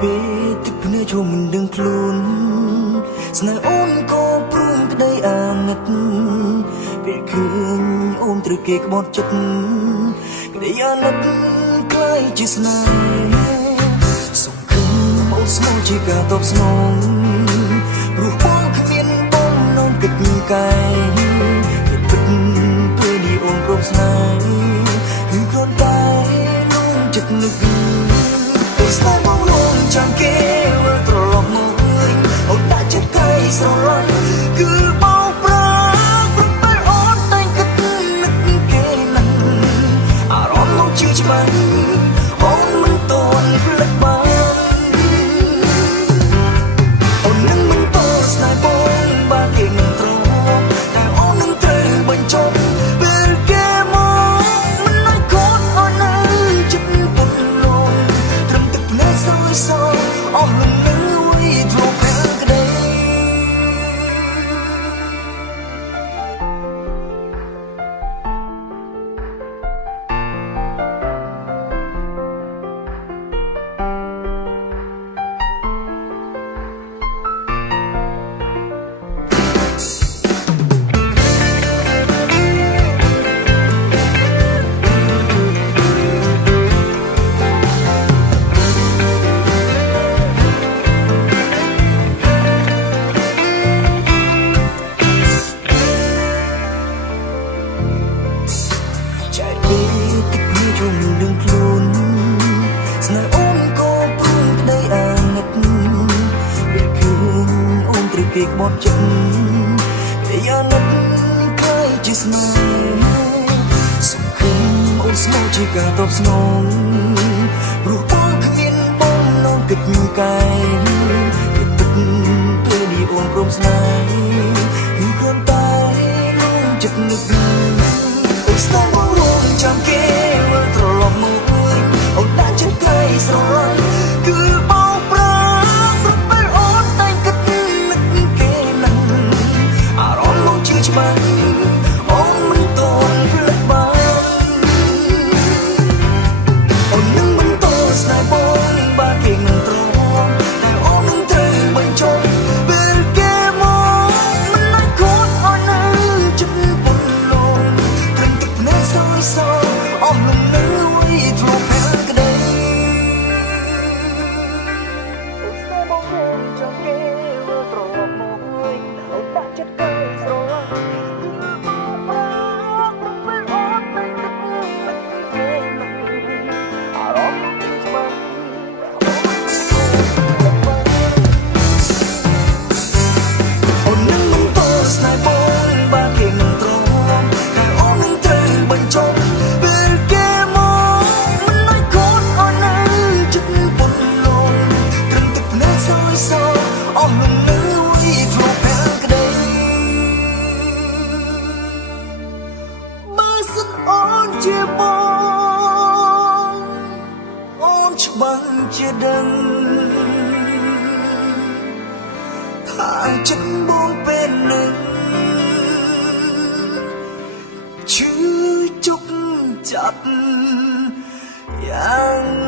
ពេលទឹកភ្នែកជុំមិនដឹងខ្លួនស្នេហ៍អូនក៏ព្រមក្តីអាណិតពេលឃើញអូនត្រូវគេក្បត់ចិត្តក្តីអាណិតក្លាយជាស្នេហ៍សង្ឃឹមអូនស្មោះជាការតបស្នងព្រោះបងគ្មានបំណងគិតកាយគិតពិតពេលនេះអូនព្រមស្នេហ៍គឺគ្រាន់តែលងចិត្តនឹកអូនស្នេហ៍បងលងចាំគេវិលត្រឡប់មកវិញអូនដាក់ចិត្តគេស្រឡាញ់គឺបងប្រាព្រោះពេលអូនតែងគិតនឹកគេណាស់អារម្មណ៍មកជឿច្បាស់អូនមិនតន់ភ្លេចបានអូននឹងមិនតន់ស្នេហ៍បងបានគេមិនត្រង់តែអូននឹងត្រូវបញ្ចប់ពេលគេមកមិនឲ្យខូចអូននៅចិត្តពុតលងត្រឹមទឹកភ្នែកសោយសោអស់លំនៅវិធ្លុពេលក្តីគេក្បត់ចិត្តគេអាណិតក្លាយជាស្នេហ៍សង្ឃឹមអូនស្មោះជាការតបស្នងព្រោះបងគ្មានបំណងគិតកាយគិតពិតពេលនេះអូនព្រមស្នេហ៍គឺគ្រាន់តែលងចិត្តនឹកអូនស្នេហ៍បងរងចាំគេវិលត្រឡប់មកវិញអូនដាក់ចិត្តគេស្រឡាញ់គឺបងប្រាច្បាស់អូនមិនតន់ភ្លេចបានអូននឹងមិនតន់ស្នេហ៍បងបានគេមិនត្រង់តែអូននឹងត្រូវបញ្ចប់ពេលគេមកមិនឲ្យខូចអូននៅចិត្តពុតលងត្រឹមទឹកភ្នែកសោយសោអស់លំនៅវិធ្លុពេលក្តីអូនស្នេហ៍បងរងចាំគេវិលត្រឡប់មកវិញអូនដាក់ចិត្តគេស្រឡាញ់ស្នេហ៍បងបានគេមិនត្រង់តែអូននឹងត្រូវបញ្ចប់ពេលគេមកមិនឲ្យខូចអូននៅចិត្តពុតលងត្រឹមទឹកភ្នែកសោយសោអស់លំនៅវិធ្លុពេលក្តីបើសិនអូនជាបងអូនច្បាស់ជាដឹងថាចិត្តបងពេលនឹងឈឺជុកចាប់យ៉ាង